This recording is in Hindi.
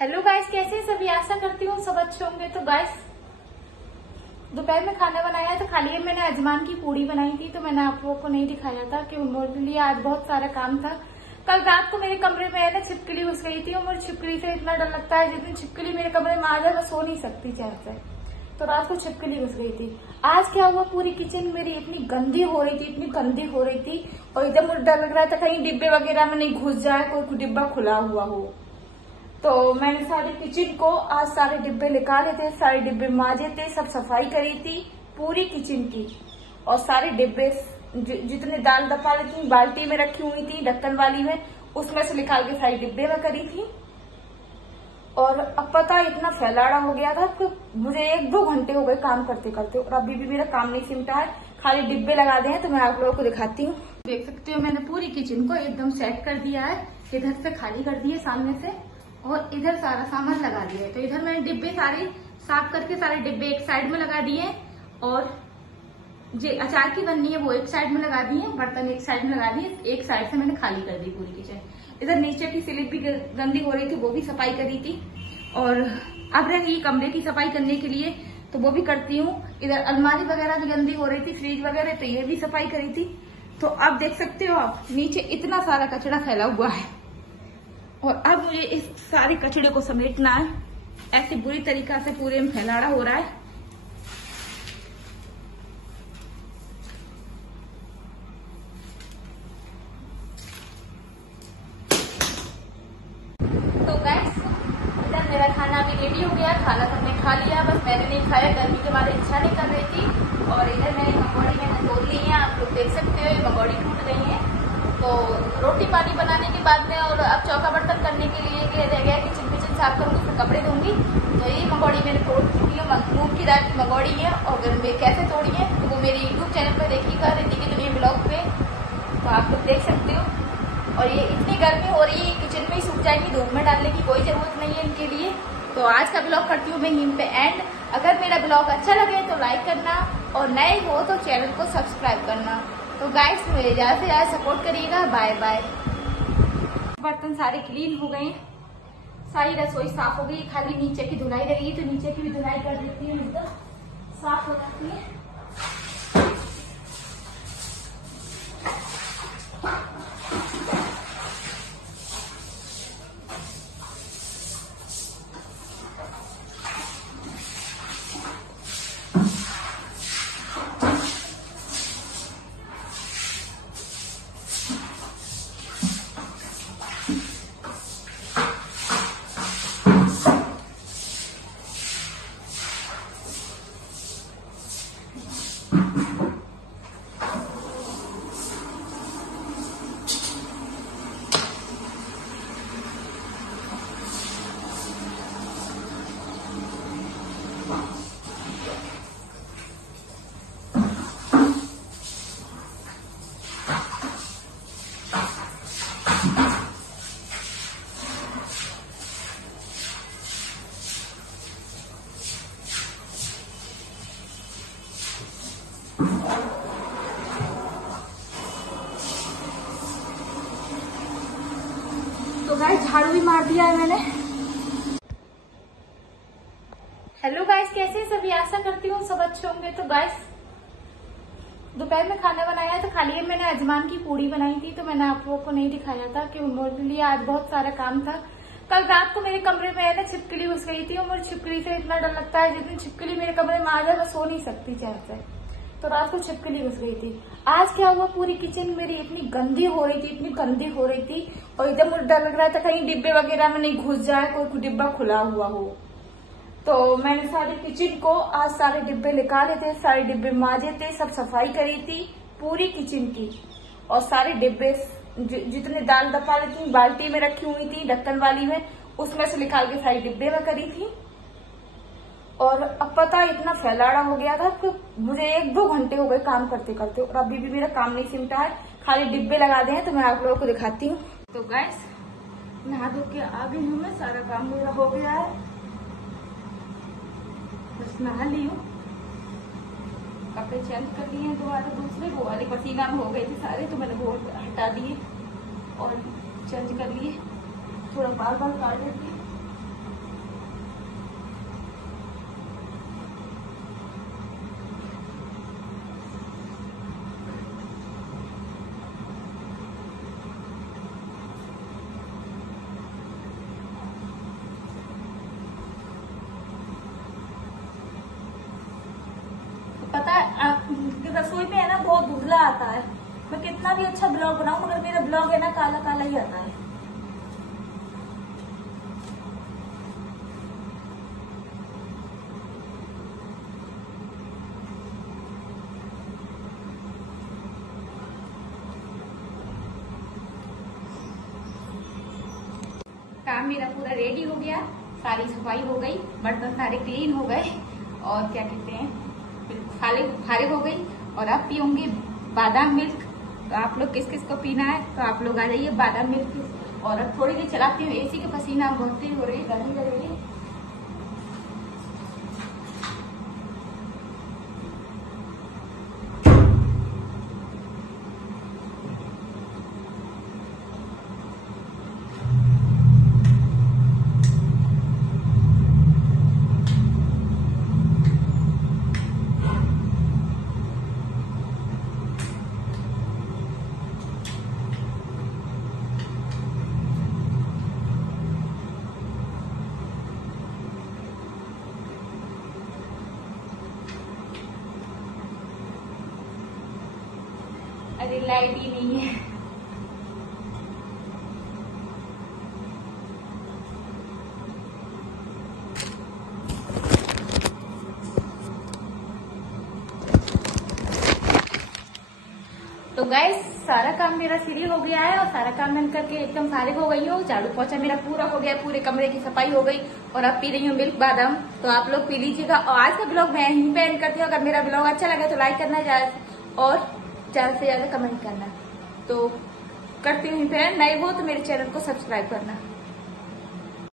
हेलो गाइस, कैसे हैं सभी। आशा करती हूँ सब अच्छे होंगे। तो गाइस, दोपहर में खाना बनाया है तो खाली मैंने अजमान की पूड़ी बनाई थी, तो मैंने आप लोगों को नहीं दिखाया था कि मेरे लिए आज बहुत सारा काम था। कल रात को मेरे कमरे में है ना छिपकली घुस गई थी और मुझे छिपकली से इतना डर लगता है, जिस दिन छिपकली मेरे कमरे में आ जाए मैं सो नहीं सकती चैन से। तो रात को छिपकली घुस गई थी। आज क्या हुआ, पूरी किचन मेरी इतनी गंदी हो रही थी, इतनी गंदी हो रही थी, और एकदम मुझे डर लग रहा था कहीं डिब्बे वगैरह में नहीं घुस जाए, कोई डिब्बा खुला हुआ हो। तो मैंने सारे किचन को आज सारे डिब्बे निकाले थे, सारे डिब्बे माजे थे, सब सफाई करी थी पूरी किचन की। और सारे डिब्बे जितने दाल दफाली थी बाल्टी में रखी हुई थी ढक्कन वाली में, उसमें से निकाल के सारी डिब्बे में करी थी। और अब पता इतना फैलाड़ा हो गया था कि मुझे 1-2 घंटे हो गए काम करते करते, और अभी भी मेरा काम नहीं सिमटा है, खाली डिब्बे लगा दे हैं। तो मैं आप लोगों को दिखाती हूँ। देख सकते हो मैंने पूरी किचन को एकदम सेट कर दिया है, इधर से खाली कर दिए सामने से, और इधर सारा सामान लगा दिया है। तो इधर मैंने डिब्बे सारे साफ करके सारे डिब्बे एक साइड में लगा दिए, और जो अचार की बननी है वो एक साइड में लगा दिए, बर्तन एक साइड में लगा दिए, एक साइड से मैंने खाली कर दी पूरी किचन। इधर नीचे की स्लिप भी गंदी हो रही थी, वो भी सफाई करी थी। और अब रही कमरे की सफाई करने के लिए, तो वो भी करती हूँ। इधर अलमारी वगैरह भी गंदी हो रही थी, फ्रिज वगैरह, तो ये भी सफाई करी थी। तो अब देख सकते हो आप नीचे इतना सारा कचरा फैला हुआ है, और अब मुझे इस सारे कचड़े को समेटना है। ऐसे बुरी तरीका से पूरे में फैलाड़ा हो रहा है। तो गाइस, इधर मेरा खाना अभी रेडी हो गया। खाना तो हमने खा लिया, बस मैंने नहीं खाया, गर्मी के मारे इच्छा नहीं कर रही थी। और इधर मैंने मंगोड़ी मैंने तोड़ ली है, आप लोग देख सकते हो ये मंगोड़ी टूट गई है। तो रोटी पानी बनाने के बाद में, और अब चौका बर्तन करने के लिए रह गया, किचन साफ करूंगी, फिर कपड़े धोंगी। तो ये मंगोड़ी मैंने तोड़ चुकी हूँ, मूंग की दाल की मंगोड़ी है। और अगर मैं कैसे तोड़ी है तो वो मेरे यूट्यूब चैनल पर देखिएगा, रिद्धि की दुनिया ब्लॉग पे, तो आप लोग देख सकते हो। और ये इतनी गर्मी हो रही है, किचन में ही सूख जाएंगी, धूप में डालने की कोई जरूरत नहीं है इनके लिए। तो आज का ब्लॉग करती हूँ मैं यहीं पे एंड। अगर मेरा ब्लॉग अच्छा लगे तो लाइक करना, और नए हो तो चैनल को सब्सक्राइब करना। तो गाइस, मेरे ज्यादा से ज्यादा सपोर्ट करिएगा। Bye bye. बर्तन सारे क्लीन हो गए, सारी रसोई साफ हो गई, खाली नीचे की धुलाई रहेगी, तो नीचे की भी धुलाई कर देती हूँ, एकदम साफ हो जाती है। तो गाइस, झाड़ू भी मार दिया है मैंने। हेलो गाइस, कैसे हैं सभी। आशा करती हूँ सब अच्छे होंगे। तो गाइस, दोपहर में खाना बनाया है तो खाली मैंने अजमान की पूड़ी बनाई थी, तो मैंने आप लोगों को नहीं दिखाया था कि मेरे लिए आज बहुत सारा काम था। कल रात को मेरे कमरे में है ना छिपकली घुस गई थी, और मुझे छिपकली से इतना डर लगता है, जिस दिन छिपकली मेरे कमरे में आ जाए मैं सो नहीं सकती चैन से। तो रात को छिपकली घुस गई थी। आज क्या हुआ, पूरी किचन मेरी इतनी गंदी हो रही थी, इतनी गंदी हो रही थी, और एकदम मुझे डर लग रहा था कहीं डिब्बे वगैरह में नहीं घुस जाए, कोई डिब्बा खुला हुआ हो। तो मैंने सारे किचन को आज सारे डिब्बे निकाले थे, सारे डिब्बे माजे थे, सब सफाई करी थी पूरी किचन की। और सारे डिब्बे जितने दाल दफाली थी बाल्टी में रखी हुई थी ढक्कन वाली में, उसमें से निकाल के सारी डिब्बे में करी थी। और अब पता इतना फैलाड़ा हो गया था कि मुझे 1-2 घंटे हो गए काम करते करते, और अभी भी मेरा काम नहीं सिमटा है, खाली डिब्बे लगा दे हैं। तो मैं आप लोगों को दिखाती हूँ। तो गाइस, नहा धो के आ गई हूँ मैं, सारा काम मेरा हो गया है, बस नहा ली हूँ, कपड़े चेंज कर लिए हैं दोबारा, दूसरे वो वाले पसीना में हो गए थे सारे, तो मैंने वो हटा दिए और चेंज कर लिए। थोड़ा बाल काट देती, रसोई में है ना बहुत धुंधला आता है। मैं कितना भी अच्छा ब्लॉग बनाऊं मगर मेरा ब्लॉग है ना काला काला ही आता है। काम मेरा पूरा रेडी हो गया, सारी सफाई हो गई, बर्तन सारे क्लीन हो गए और क्या कहते हैं फारिग हो गई। और अब पीऊंगी बादाम मिल्क। तो आप लोग किस किस को पीना है तो आप लोग आ जाइए बादाम मिल्क। और अब थोड़ी देर चलाती हूँ एसी के पसीना बहुत तेज हो रही है, गर्मी लग रही है। अरे लाइट ही नहीं है। तो गाइस सारा काम मेरा फ्री हो गया है और सारा काम मैं करके एकदम फारिग हो गई हूँ। झाड़ू पोछा मेरा पूरा हो गया, पूरे कमरे की सफाई हो गई और अब पी रही हूँ मिल्क बादाम। तो आप लोग पी लीजिएगा। और आज का ब्लॉग मैं यहीं पे एंड करती हूँ। अगर मेरा ब्लॉग अच्छा लगे तो लाइक करना और ज्यादा से ज्यादा कमेंट करना। तो करती हूँ फिर, नए हो तो मेरे चैनल को सब्सक्राइब करना।